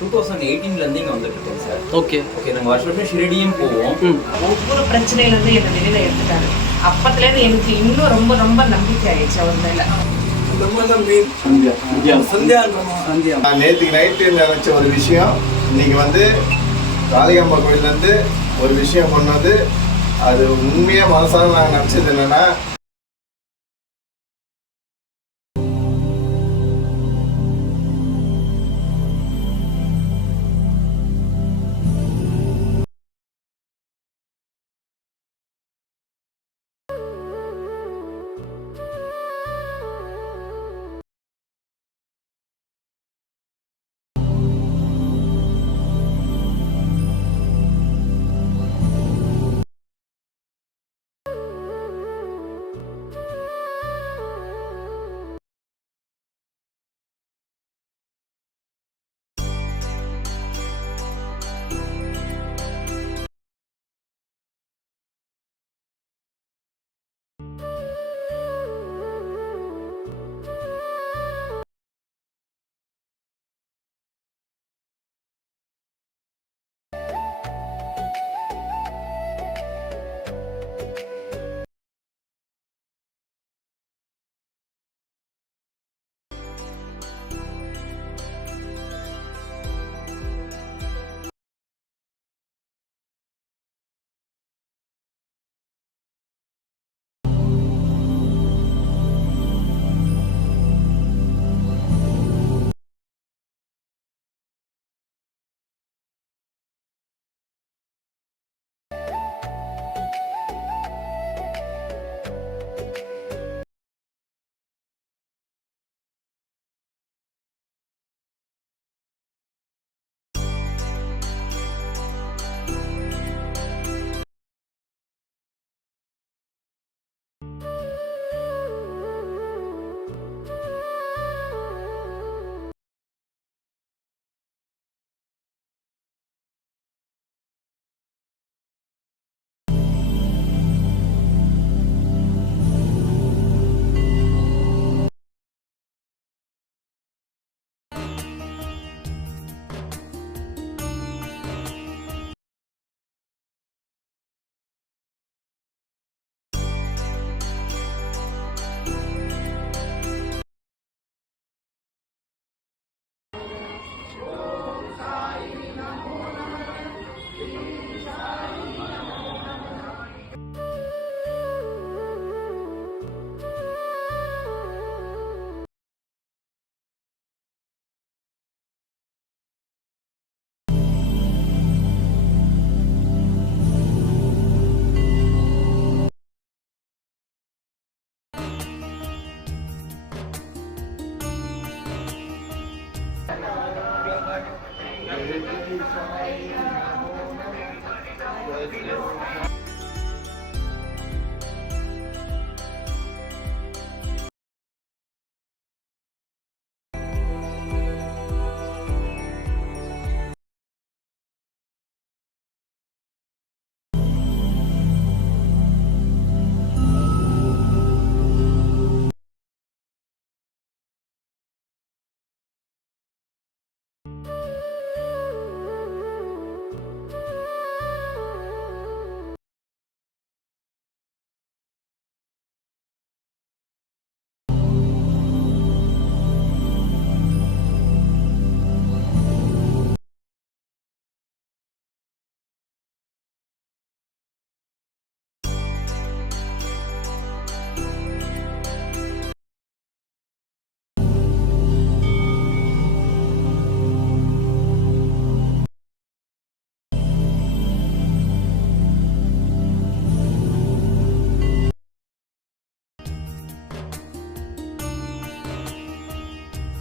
2018 இங்க வந்துட்டு இருக்கோம் சார். ஓகே ஓகே, நாங்கள் வருஷம் ஷிரடியும் போவோம். ஒவ்வொரு பிரச்சனையிலேருந்து என்னை வெளியில் எடுத்துட்டாரு. அப்பத்துலேருந்து எனக்கு இன்னும் ரொம்ப ரொம்ப நம்பிக்கை ஆயிடுச்சு அவர் மேலே. நேற்றுக்கு நைட்டு நினைச்ச ஒரு விஷயம் இன்னைக்கு காளிகாம்பா கோயிலேருந்து ஒரு விஷயம் பண்ணது. அது உண்மையாக மனசாக நாங்கள் நினச்சது என்னென்னா,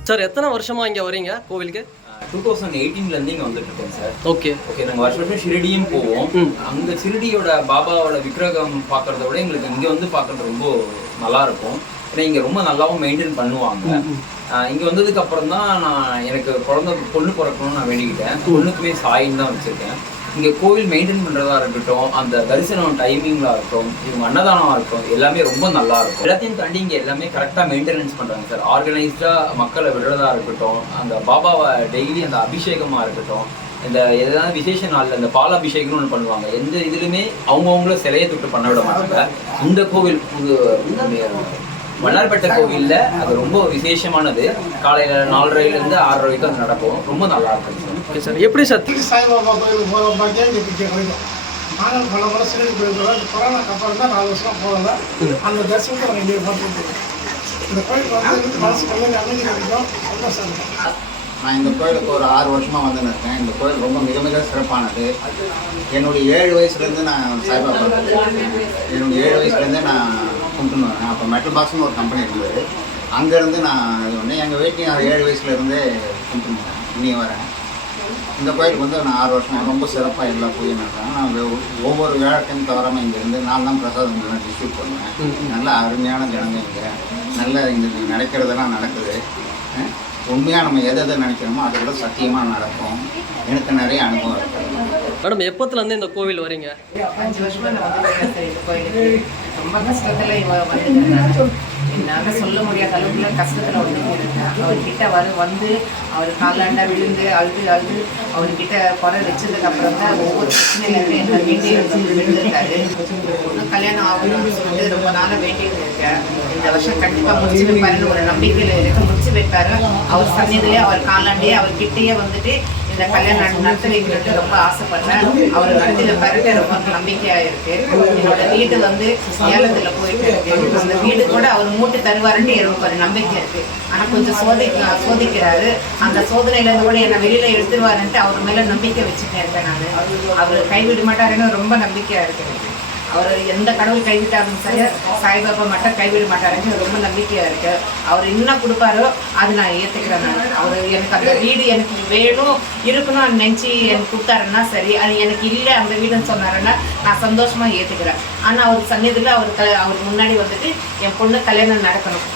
சார் எத்தனை வருஷமா இங்கே வரீங்க கோவிலுக்கு? 2018 இங்க வந்துட்டு இருக்கோம் சார். ஓகே ஓகே, நாங்கள் வருஷம் ஷிரடியும் போவோம். அங்கே ஷிரடியோட பாபாவோட விக்கிரகம் பார்க்கறத விட எங்களுக்கு இங்கே பார்க்கறது ரொம்ப நல்லா இருக்கும். ஏன்னா இங்கே ரொம்ப நல்லாவும் மெயின்டைன் பண்ணுவாங்க. இங்கே வந்ததுக்கு அப்புறம் தான் நான் எனக்கு பொண்ணு பிறக்கணும்னு நான் வேண்டிக்கிட்டேன். பொண்ணுக்குமே சாயின்னு தான் வச்சுருக்கேன். இங்கே கோவில் மெயின்டைன் பண்ணுறதா இருக்கட்டும், அந்த தரிசனம் டைமிங்காக இருக்கட்டும், இவங்க அன்னதானமாக இருக்கட்டும், எல்லாமே ரொம்ப நல்லா இருக்கும். எல்லாத்தையும் தாண்டி இங்கே எல்லாமே கரெக்டாக மெயின்டெனன்ஸ் பண்ணுறாங்க சார். ஆர்கனைஸ்டாக மக்களை விடுறதா இருக்கட்டும், அந்த பாபாவை டெய்லி அந்த அபிஷேகமாக இருக்கட்டும், இந்த எதாவது விசேஷ நாளில் இந்த பால் அபிஷேகம்னு ஒன்று பண்ணுவாங்க. எந்த இதுலையுமே அவங்கவுங்களும் சிலையை தொட்டு பண்ண விட மாட்டாங்க. இந்த கோவில் வண்ணார்பேட்டை கோவிலில் அது ரொம்ப விசேஷமானது. காலையில் 4:30லேருந்து 6:30 வரைக்கும் அது நடக்கும். ரொம்ப நல்லா இருக்கும் சார். Okay sir. எப்படி சார் சாய்பாபா கோயிலுக்கு போகிற பாக்கியா கிடைக்கும். நாங்கள் பல வருஷங்களுக்கு போயிருக்கிறோம். கொரோனாக்கு அப்புறம் தான் 4 வருஷம் போகல. அந்த தரிசனத்தை நாங்கள் இங்கே பார்த்துட்டு இந்த கோயிலுக்கு வந்து மனசு கல்லூரி அமைதி கிடைக்கும். சந்தோஷம் இருக்கும். நான் இந்த கோயிலுக்கு ஒரு 6 வருஷமாக வந்துன்னு இருக்கேன். இந்த கோயில் ரொம்ப மிக மிக சிறப்பானது. என்னுடைய 7 வயசுலேருந்து நான் சாய்பாபா என்னுடைய 7 வயசுலேருந்தே நான் கும்பிட்டுன்னு வரேன். அப்போ மெட்டல் பாக்ஸ்னு ஒரு கம்பெனி இருந்தது. அங்கேருந்து நான் இது பண்ணேன். எங்கள் வீட்லையும் 7 வயசுலேருந்தே கும்பிட்டுன்னு வரேன். இனியும் வரேன். இந்த கோயிலுக்கு வந்து நான் 6 வருஷம் ரொம்ப சிறப்பாக எல்லா பூஜையும் நடக்கிறேன். நான் ஒவ்வொரு விழாக்கையும் தவறாமல் இங்கேருந்து நான் தான் பிரசாதம் டிஸ்ட்ரிபியூட் பண்ணுவேன். நல்ல அருமையான ஜனங்க இங்கே. நல்ல இங்கே நடக்கிறதெல்லாம் நடக்குது. உண்மையாக நம்ம எதை நினைக்கிறோமோ அதை விட சத்தியமாக நடக்கும். எனக்கு நிறைய அனுபவம் இருக்குது. மேடம், எப்போத்துலேருந்து இந்த கோவில் வரீங்க? 5 வருஷமா நான் வந்துருக்கேன் சார் இந்த கோயிலுக்கு. ரொம்ப கஷ்டத்தில் வந்துருக்கேன். என்னால் சொல்ல முடியாத அளவுக்குள்ள கஷ்டத்தில் வந்துருக்கேன். அவர்கிட்ட வந்து அவர் காலாண்டா விழுந்து அழுது அவர்கிட்ட குறை வச்சதுக்கப்புறம் தான் ஒவ்வொரு பிரச்சனையிலேருந்து என்ன வேண்டி விழுந்திருக்காரு. ஒன்றும் கல்யாணம் ஆகணும்னு சொல்லிட்டு ரொம்ப நாளாக வேண்டிட்டு இருக்கேன். இந்த வருஷம் கண்டிப்பாக முடிச்சு வைப்பாருன்னு ஒரு நம்பிக்கையில் இருக்க முடிச்சு வைப்பாரு. அவர் சன்னிதிலே அவர் காலாண்டே அவர்கிட்டயே வந்துட்டு இந்த கல்யாணம் நடத்தி வைக்கிறது ரொம்ப ஆசைப்படுறேன். அவர் நடத்தி வைப்பாருட்டு ரொம்ப நம்பிக்கையாக இருக்கு. என்னோட வீடு வந்து ஏலத்தில் போயிட்டு இருக்கு. அந்த வீடு கூட அவர் மூட்டு தருவாருன்னு எனக்கு ஒரு நம்பிக்கை இருக்கு. ஆனால் கொஞ்சம் சோதிக்கிறாரு. அந்த சோதனையிலேருந்து கூட என்னை வெளியில எடுத்துருவாருன்ட்டு அவர் மேலே நம்பிக்கை வச்சுட்டே இருக்கேன். நான் அவர் கைவிட மாட்டாருன்னு ரொம்ப நம்பிக்கையாக இருக்கு. அவர் எந்த கடவுள் கைவிட்டாலும் சரி, சாய்பாபா மட்டும் கைவிட மாட்டாருன்னு ரொம்ப நம்பிக்கையாக இருக்கு. அவர் என்ன கொடுப்பாரோ அது நான் ஏற்றுக்கிறேன். அவர் எனக்கு அந்த வீடு எனக்கு வேணும் இருக்கணும் நினச்சி எனக்கு கொடுத்தாருன்னா சரி. அது எனக்கு இல்லை அந்த வீடுன்னு சொன்னாருன்னா நான் சந்தோஷமாக ஏற்றுக்கிறேன். ஆனால் அவர் சன்னிதியில் அவர் முன்னாடி வந்துட்டு என் பொண்ணு கல்யாணம் நடக்கணும்.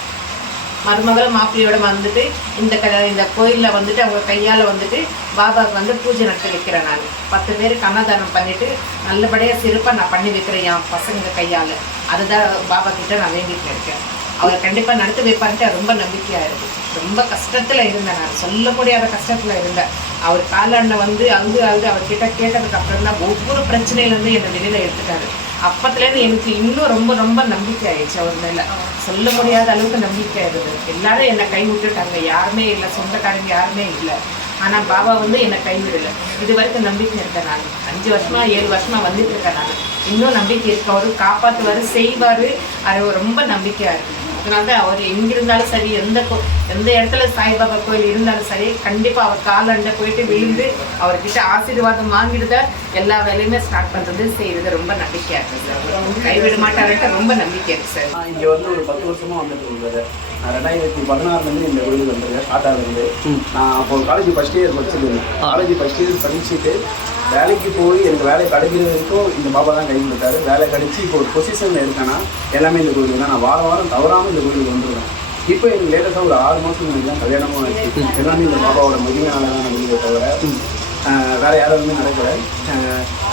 மருமகளும் மாப்பிள்ளையோட வந்துட்டு இந்த கோயிலில் வந்துட்டு அவங்க கையால் வந்துட்டு பாபாவுக்கு வந்து பூஜை நடத்தி வைக்கிறேன். நான் 10 பேருக்கு அன்னதானம் பண்ணிவிட்டு நல்லபடியாக சிறப்பாக நான் பண்ணி வைக்கிறேன் என் பசங்க கையால். அதுதான் பாபா கிட்ட நான் வேண்டிகிட்டு இருக்கேன். அவர் கண்டிப்பாக நடத்தி வைப்பான்ட்டு ரொம்ப நம்பிக்கையாக இருக்குது. ரொம்ப கஷ்டத்தில் இருந்தேன். நான் சொல்ல முடியாத கஷ்டத்தில் இருந்தேன். அவர் காலாண்ட வந்து அழுது அவர்கிட்ட கேட்டதுக்கு அப்புறம் தான் ஒவ்வொரு பிரச்சனையிலேருந்து என்னை வெளியில் எடுத்துட்டாரு. அப்பத்துலேருந்து எனக்கு இன்னும் ரொம்ப ரொம்ப நம்பிக்கை ஆயிடுச்சு அவர் மேலே. சொல்ல முடியாத அளவுக்கு நம்பிக்கை ஆயிடுது. எல்லாரும் என்னை கை விட்டுட்டாங்க. யாருமே இல்லை, சொந்தக்காரங்க யாருமே இல்லை. ஆனால் பாபா வந்து என்னை கைவிடலை. இது வரைக்கும் நம்பிக்கை இருக்கேன். நான் 5 வருஷமா 7 வருஷமா வந்துட்டு இருக்கேன். நான் இன்னும் நம்பிக்கை இருக்கு. அவர் காப்பாற்றுவார், செய்வார். அது ரொம்ப நம்பிக்கையாக இருக்குது. அதனால தான் அவர் எங்கிருந்தாலும் சரி, எந்த இடத்துல சாய்பாபா கோயில் இருந்தாலும் சரி, கண்டிப்பாக அவர் காலாண்ட போயிட்டு விழுந்து அவர்கிட்ட ஆசீர்வாதம் வாங்கிட்டு தான் எல்லா வேலையுமே ஸ்டார்ட் பண்ணுறது செய்கிறது ரொம்ப நம்பிக்கையாக இருக்குது சார். கைவிட மாட்டாருன்ட்டு ரொம்ப நம்பிக்கை இருக்குது சார். இங்கே வந்து ஒரு 10 வருஷமாக வந்துட்டு இருந்தது. நான் 2016 இந்த கோயிலுக்கு வந்துருக்கேன். ஸ்டார்ட் ஆகுது. நான் அப்போ காலேஜ் ஃபஸ்ட் இயர் படிச்சிருந்தேன். காலேஜ் ஃபஸ்ட் இயர் படிச்சுட்டு வேலைக்கு போய் எனக்கு வேலை கிடைக்கிற வரைக்கும் இந்த பாபா தான் கை கொடுத்தாரு. வேலை கிடைச்சி இப்போ ஒரு பொசிஷனில் இருக்கேன்னா எல்லாமே இந்த கோயிலுக்கு தான். நான் வாரம் தவறாமல் இந்த கோயிலுக்கு வந்துடுவேன். இப்போ எனக்கு லேட்டஸ்ட்டாக ஒரு 6 மாதம் முன்னாடி தான் கல்யாணமும் ஆச்சு. எல்லாமே இந்த பாபாவோட மகிமையால தான் நான் வெளியே தவிர வேறு யாராலுமே நடக்கலை.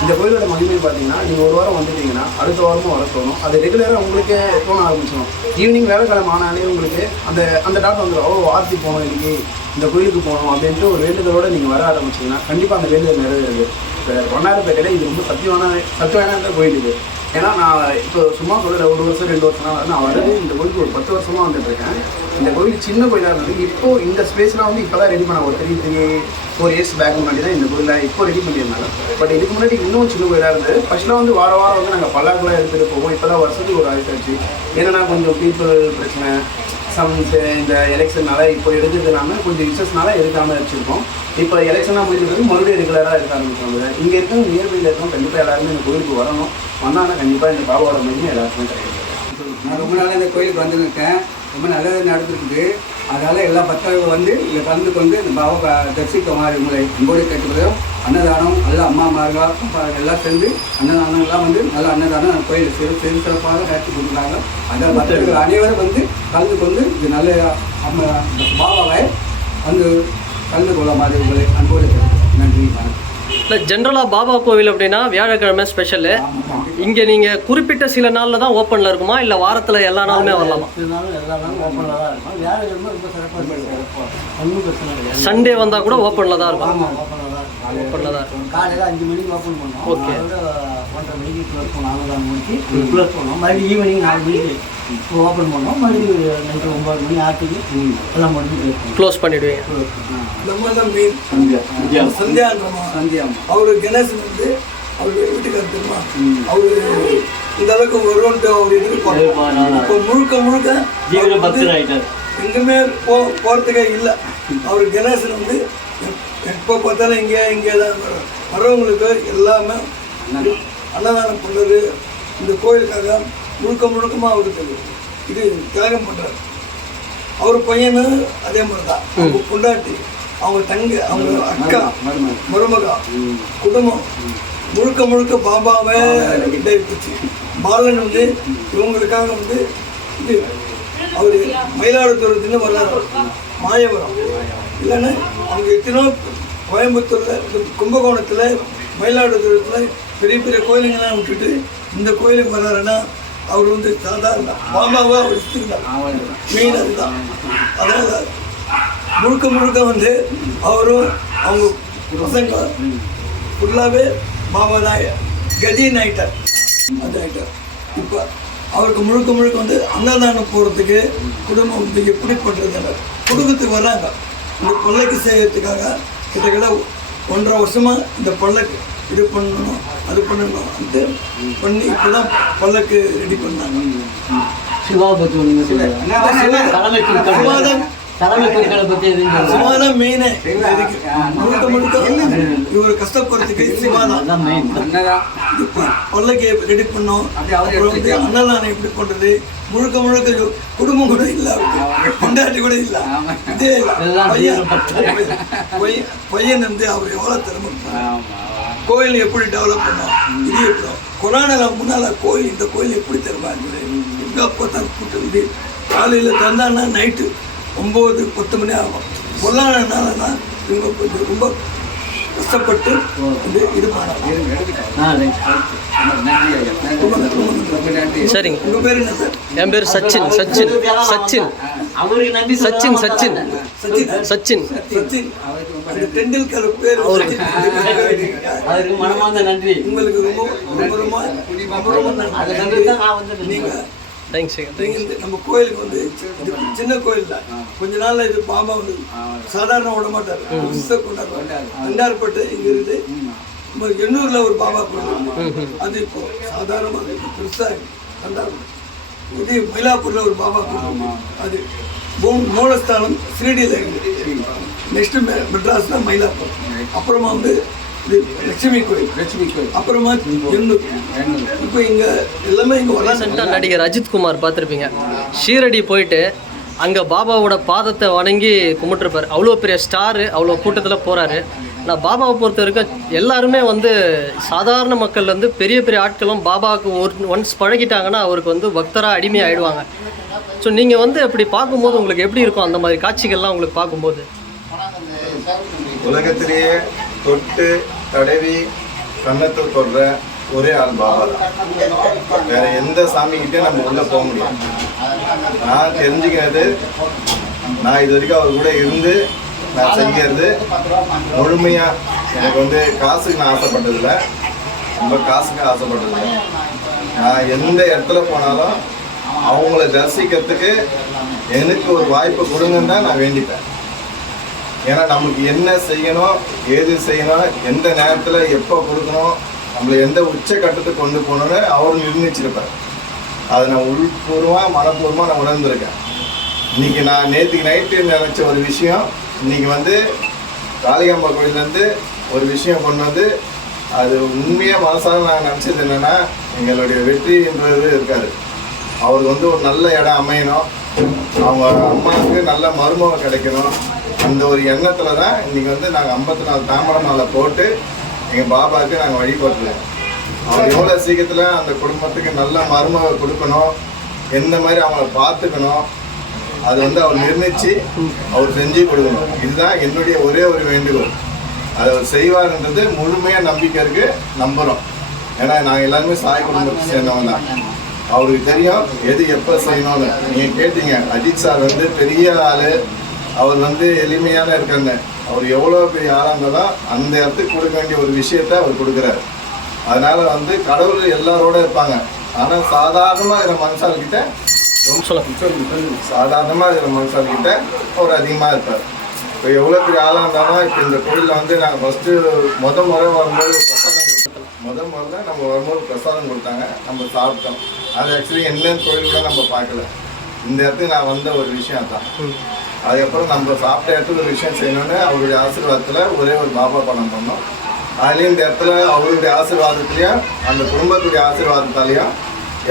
இந்த கோயிலோட மகிமை பார்த்தீங்கன்னா நீங்கள் ஒரு வாரம் வந்துட்டீங்கன்னா அடுத்த வாரமும் வர தோணும். அது ரெகுலராக உங்களுக்கே தோண ஆரம்பிச்சிடும். ஈவினிங் வேலைக்கிழமை ஆனாலே உங்களுக்கு அந்த டாட் வந்துடும். ஆர்த்தி போகணும், இன்னைக்கு இந்த கோயிலுக்கு போகணும் அப்படின்ட்டு ஒரு வேண்டுதலோடு நீங்கள் வர ஆரம்பிச்சிங்கன்னா கண்டிப்பாக அந்த வேண்டுதல் நிறைவேறுது. இப்போ வண்ணாரப்பேட்டையில் இது ரொம்ப சத்துவான கோயில் இது. ஏன்னா நான் இப்போ சும்மா சொல்லலை, 1 வருஷம் 2 வருஷம் தான் நான் வரது. இந்த கோயிலுக்கு ஒரு 10 வருஷமாக வந்துட்டு இருக்கேன். இந்த கோயில் சின்ன கோயிலாக இருந்தது. இப்போது இந்த ஸ்பேஸ்லாம் வந்து இப்போ தான் ரெடி பண்ண ஒரு 3-4 இயர்ஸ் பேக் முன்னாடி தான் இந்த கோயிலில் இப்போ ரெடி பண்ணியிருந்தாங்க. பட் இதுக்கு முன்னாடி இன்னும் சின்ன கோயிலாக இருந்தது. ஃபஸ்ட்லாம் வந்து வாரம் வந்து நாங்கள் பல்லாக்கெலாம் எடுத்துகிட்டு போவோம். இப்போ தான் வருஷத்துக்கு ஒரு ஆயிடுச்சு. ஏன்னா கொஞ்சம் பீப்புள் பிரச்சனை, இந்த எலெக்ஷன்னால இப்போ எடுக்கிறதுனால கொஞ்சம் இஷ்யூஸ்னால எடுக்காமல் வச்சுருக்கோம். இப்போ எலெக்ஷனாக முடிஞ்சிருக்கு, மறுபடியும் ரெகுலராக எடுக்க ஆரம்பிச்சாங்க. இங்கே இருக்கவங்க நியர்பையில் இருக்கோம். கண்டிப்பாக எல்லாருமே இந்த கோயிலுக்கு வரணும். வந்தாங்கன்னா கண்டிப்பாக இந்த பாபாவோட மகிமை எல்லாருக்குமே கிடைக்கும். நான் ரொம்ப நாளாக இந்த கோயிலுக்கு வந்துருக்கேன். ரொம்ப நல்லது நடந்துருக்குது. அதனால் எல்லா பக்தர்கள் வந்து இங்கே கலந்துக்கு வந்து இந்த பாபா தரிசிக்க மாதிரி உங்களை அன்போடு கேட்டுக்கிறோம். அன்னதானம் நல்லா அம்மாமார்கள் எல்லாம் சேர்ந்து அன்னதானங்கள்லாம் வந்து நல்ல அன்னதானம் கோயில் சிறப்பாக நடத்தி கொடுக்குறாங்க. அந்த பக்தர்கள் அனைவரும் வந்து கலந்து கொண்டு இது நல்ல அம்மா பாபாவை வந்து கலந்து கொள்ள மாதிரி உங்களை அன்போடு கேட்டுக்கிறேன். நன்றி, வணக்கம். இல்லை ஜென்ரலாக பாபா கோவில் அப்படின்னா வியாழக்கிழமை ஸ்பெஷலு. இங்கே நீங்கள் குறிப்பிட்ட சில நாளில் தான் ஓப்பனில் இருக்குமா இல்லை வாரத்தில் எல்லா நாளுமே வரலாமா? எல்லா நாளும் ஓப்பனில் தான் இருக்கும். வியாழக்கிழமை ரொம்ப சிறப்பாக இருக்கும். ஒன்றும் பிரச்சனை கிடையாது. சண்டே வந்தால் கூட ஓப்பனில் தான் இருக்கும். ஆமாம், ஓப்பனில் தான் இருக்கும். ஓப்பனில் தான் இருக்கும். காலையில் 5 மணிக்கு ஓப்பன் பண்ணோம். ஓகே. 1:30 மணிக்கு க்ளோஸ் பண்ணோம். 4 மணிக்கு க்ளோஸ் பண்ணோம். மறுபடியும் ஈவினிங் 4 மணிக்கு ஓப்பன் பண்ணோம். மறுபடியும் நைட்டு 9 மணி ஆற்றுக்கு எல்லாம் முடிஞ்சு க்ளோஸ் பண்ணிவிடுவீங்க. நம்ம தான் மீன் சந்தியா அவரு கணேசன் வந்து அவரு வீட்டுக்காரர் தெரியுமா, அவரு இந்த அளவுக்கு வரும்ட்டு அவர் எதிர்பார்ப்பார். இப்போ முழுக்க எங்குமே போறதுக்கே இல்லை. அவர் கணேசன் வந்து எப்போ பார்த்தாலும் இங்கே தான் வரவங்களுக்கு எல்லாமே அன்னதானம் பண்ணுறது. இந்த கோயிலுக்காக முழுக்கமாக அவருக்கு இது தியாகம் பண்ணுறாரு. அவர் பையனும் அதே மாதிரி தான். அவங்க பொண்டாட்டி, அவங்க தங்க, அவங்க அக்கா, மருமகா, குடும்பம் முழுக்க பாபாவே இதாகிடுச்சு. பாலன் வந்து இவங்களுக்காக வந்து இது அவர் மயிலாடுதுறையிலேருந்து வர்றாரு, மாயவரம் இல்லைன்னா அவங்க எத்தனோ கோயம்புத்தூரில், கும்பகோணத்தில், மயிலாடுதுறையில் பெரிய கோயிலுங்கெல்லாம் விட்டுட்டு இந்த கோயிலுக்கு வர்றாருன்னா அவர் வந்து சாதாரண பாபாவை அவர் எடுத்துக்கிறார். மெயின் அதுதான். அதனால் முழுக்க வந்து அவரும் அவங்க பசங்க ஃபுல்லாகவே பாபா தான் கஜின் ஆகிட்டார். அது ஆகிட்டார். இப்போ அவருக்கு முழுக்க வந்து அன்னதானம் போகிறதுக்கு குடும்பம் வந்து எப்படி பண்ணுறதுன்னு குடும்பத்துக்கு வர்றாங்க. இந்த பல்லக்கு செய்யறதுக்காக கிட்டத்தட்ட 1.5 வருஷமாக இந்த பல்லக்கு இது பண்ணணும் அது பண்ணணும் அது பண்ணி இப்போ தான் பல்லக்கு ரெடி பண்ணாங்க. சிவாதான் மெயினே. முழுக்க இவர் கஷ்டப்படுறதுக்கு சிவாதான் பல்லக்கு ரெடி பண்ணோம். அப்புறம் வந்து அன்னதானம் எப்படி பண்றது, முழுக்க குடும்பம் கூட இல்லை, கொண்டாட்டி கூட இல்லை. இதே பையன் வந்து அவர் எவ்வளோ திறமை, கோயில் எப்படி டெவலப் பண்ணோம், இது எப்படி கொரோனாவில் முன்னால் கோயில், இந்த கோயில் எப்படி திறமை இருக்குது. எங்கள் அப்பா தான் கூட்டம் இது காலையில் தந்தான்னா நைட்டு 9-10 மணி ஆகும். பொருளாதாரனா இவங்க ரொம்ப கஷ்டப்பட்டு இது பண்ணாங்க. சரிங்க. உங்கள் பேர் என்ன சார்? என் பேர் சச்சின். அந்த டெண்டுல்கர் பேர் அவருக்கு மனமார்ந்த நன்றி. உங்களுக்கு ரொம்ப நன்றி. நீங்கள் நம்ம கோயிலுக்கு வந்து இது சின்ன கோயில் தான். கொஞ்ச நாள்ல இது பாபா வந்து சாதாரண விட மாட்டார், கொண்டாடுவார். தண்டார்பட்டு இங்க இருந்து 800ல ஒரு பாபா கோயில், அது இப்போ சாதாரணமாக பெருசா தண்டார்பட்டு. இது மயிலாப்பூர்ல ஒரு பாபா கோயில், அது மூலஸ்தானம் ஸ்ரீடியில் இருக்கு. நெக்ஸ்ட் மெட்ராஸ்னா மயிலாப்பூர், அப்புறமா வந்து லட்சுமி கோயில், அப்புறமா எண்ணூர். இப்போ இங்க எல்லாமே இங்க ரீசெண்டாக நடிகர் அஜித் குமார் பார்த்துருப்பீங்க. ஷீரடி போயிட்டு அங்கே பாபாவோட பாதத்தை வணங்கி கும்பிட்டுருப்பார். அவ்வளோ பெரிய ஸ்டாரு, அவ்வளோ கூட்டத்தில் போகிறாரு. நான் பாபாவை பொறுத்த வரைக்கும் எல்லாருமே வந்து சாதாரண மக்கள் வந்து பெரிய ஆட்களும் பாபாவுக்கு ஒன்ஸ் பழகிட்டாங்கன்னா அவருக்கு வந்து பக்தராக அடிமை ஆகிடுவாங்க. ஸோ நீங்கள் வந்து அப்படி பார்க்கும்போது உங்களுக்கு எப்படி இருக்கும் அந்த மாதிரி காட்சிகள்லாம் உங்களுக்கு பார்க்கும்போது? உலகத்திலேயே தொட்டு தடவி கன்னத்தில் தொடுற ஒரே ஆள் பாபா தான். வேற எந்த சாமிக்கிட்டே நம்ம உள்ள போக முடியாது. நான் தெரிஞ்சுக்கிறது, நான் இது வரைக்கும் அவர் கூட இருந்து நான் செய்கிறது முழுமையாக எனக்கு வந்து காசுக்கு நான் ஆசைப்பட்டதில்லை, ரொம்ப காசுக்கு ஆசைப்பட்டதில்லை. நான் எந்த இடத்துல போனாலும் அவங்கள தரிசிக்கிறதுக்கு எனக்கு ஒரு வாய்ப்பு கொடுங்கன்னு தான் நான் வேண்டிப்பேன். ஏன்னா நமக்கு என்ன செய்யணும், ஏது செய்யணும், எந்த நேரத்தில் எப்போ கொடுக்கணும், நம்மளை எந்த உச்சக்கட்டத்துக்கு கொண்டு போகணுன்னு அவர் நிர்ணயிச்சிருப்பார். அதை நான் உள்பூர்வமாக மனப்பூர்வமாக நான் உணர்ந்திருக்கேன். இன்றைக்கி நான் நேற்றுக்கு நைட்டு நினச்ச ஒரு விஷயம், இன்றைக்கி வந்து காளிகாம்பா கோயிலேருந்து ஒரு விஷயம் கொண்டு வந்து அது உண்மையாக மனசாக நான் நினச்சது என்னென்னா, எங்களுடைய வெற்றின்றது இருக்காது, அவருக்கு வந்து ஒரு நல்ல இடம் அமையணும், அவங்க அம்மாவுக்கு நல்ல மருமகம் கிடைக்கணும். அந்த ஒரு எண்ணத்தில் தான் இன்றைக்கி வந்து நாங்கள் 54 தாமரை மாலை போட்டு எங்கள் பாபாவுக்கு நாங்கள் வழிபட்டுருவோம். அவர் எவ்வளோ சீக்கிரத்தில் அந்த குடும்பத்துக்கு நல்ல மருமகம் கொடுக்கணும், எந்த மாதிரி அவங்கள பார்த்துக்கணும், அது வந்து அவர் நிர்ணயிச்சு அவர் செஞ்சு கொடுக்கணும். இதுதான் என்னுடைய ஒரே ஒரு வேண்டுகோள். அதை அவர் செய்வார்ன்றது முழுமையாக நம்பிக்கை இருக்கு, நம்புகிறோம். ஏன்னா நாங்கள் எல்லாருமே சாய் குடும்பத்தை சேர்ந்தவங்க தான். அவருக்கு தெரியும் எது எப்போ செய்யணும்னு. நீங்கள் கேட்டீங்க, அஜித் சார் வந்து பெரிய ஆள், அவர் வந்து எளிமையான இருக்காங்க. அவர் எவ்வளோ பெரிய ஆளாக இருந்தாலும் அந்த இடத்துக்கு கொடுக்க வேண்டிய ஒரு விஷயத்த அவர் கொடுக்குறாரு. அதனால வந்து கடவுள் எல்லாரோட இருப்பாங்க. ஆனால் சாதாரணமாக இருக்கிற மனுஷால்கிட்ட சாதாரணமாக இருக்கிற மனுஷால்கிட்ட அவர் அதிகமாக இருப்பார். இப்போ எவ்வளோ பெரிய ஆளாக இருந்தாலும் இப்போ இந்த கோயிலில் வந்து நாங்கள் ஃபஸ்ட்டு முறை வரும்போது பிரசாதம் கொடுத்தோம். முறை தான் நம்ம வரும்போது பிரசாதம் கொடுத்தாங்க, நம்ம சாப்பிட்டோம். அது ஆக்சுவலி என்னென்ன கோயில் கூட நம்ம பார்க்கல. இந்த இடத்துக்கு நான் வந்த ஒரு விஷயம் தான். அதுக்கப்புறம் நம்ம சாப்பிட்ட இடத்துல ஒரு விஷயம் செய்யணும்னு அவருடைய ஆசீர்வாதத்தில் ஒரே ஒரு பாபா படம் பண்ணோம். அதுலேயும் இந்த இடத்துல அவருடைய ஆசீர்வாதத்துலேயும் அந்த குடும்பத்துடைய ஆசீர்வாதத்தாலையும்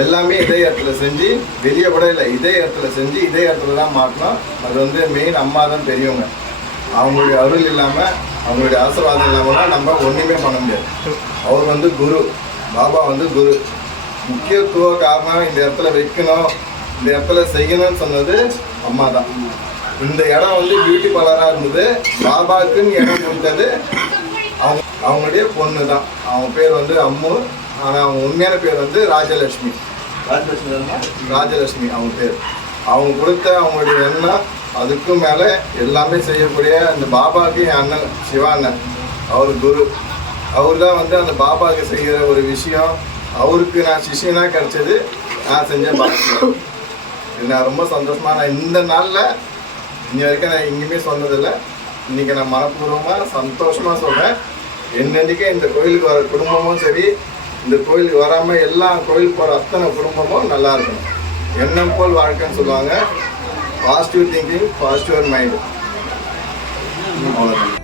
எல்லாமே இதே இடத்துல செஞ்சு, வெளியே கூட இல்லை, இதே இடத்துல செஞ்சு இதே இடத்துல தான் மாட்டணும். அது வந்து மெயின் அம்மா தான் பெரியவங்க. அவங்களுடைய அருள் இல்லாமல் அவங்களுடைய ஆசீர்வாதம் இல்லாமல் நம்ம ஒன்றுமே பண்ண முடியாது. அவர் வந்து குரு, பாபா வந்து குரு. முக்கியத்துவ காரணம் இந்த இடத்துல வைக்கணும், இந்த இடத்துல செய்யணும்னு சொன்னது அம்மா தான். இந்த இடம் வந்து பியூட்டி பார்லராக இருந்தது. பாபாவுக்குன்னு இடம் கொடுத்தது அவங்களுடைய பொண்ணு தான். அவங்க பேர் வந்து அம்மு. ஆனால் அவங்க உண்மையான பேர் வந்து ராஜலட்சுமி. ராஜலட்சுமி அவங்க பேர். அவங்க கொடுத்த அவங்களுடைய எண்ணம், அதுக்கும் மேலே எல்லாமே செய்யக்கூடிய அந்த பாபாவுக்கு என் அண்ணன் சிவா அண்ணன், அவர் குரு. அவர் தான் வந்து அந்த பாபாவுக்கு செய்கிற ஒரு விஷயம். அவருக்கு நான் சிஷியனாக கிடைச்சது, நான் செஞ்ச பாக்கியம். இது நான் ரொம்ப சந்தோஷமாக, நான் இந்த நாளில் இன்னி வரைக்கும் நான் எங்கேயுமே சொன்னதில்லை. இன்றைக்கி நான் மனப்பூர்வமாக சந்தோஷமாக சொல்கிறேன். என்னென்றைக்கே இந்த கோயிலுக்கு வர குடும்பமும் சரி, இந்த கோயிலுக்கு வராமல் எல்லா கோயிலுக்கு போகிற அத்தனை குடும்பமும் நல்லா இருக்கணும். எண்ணம் போல் வாழ்க்கைன்னு சொல்லுவாங்க. Positive thinking, positive mind. அவ்வளோதான்.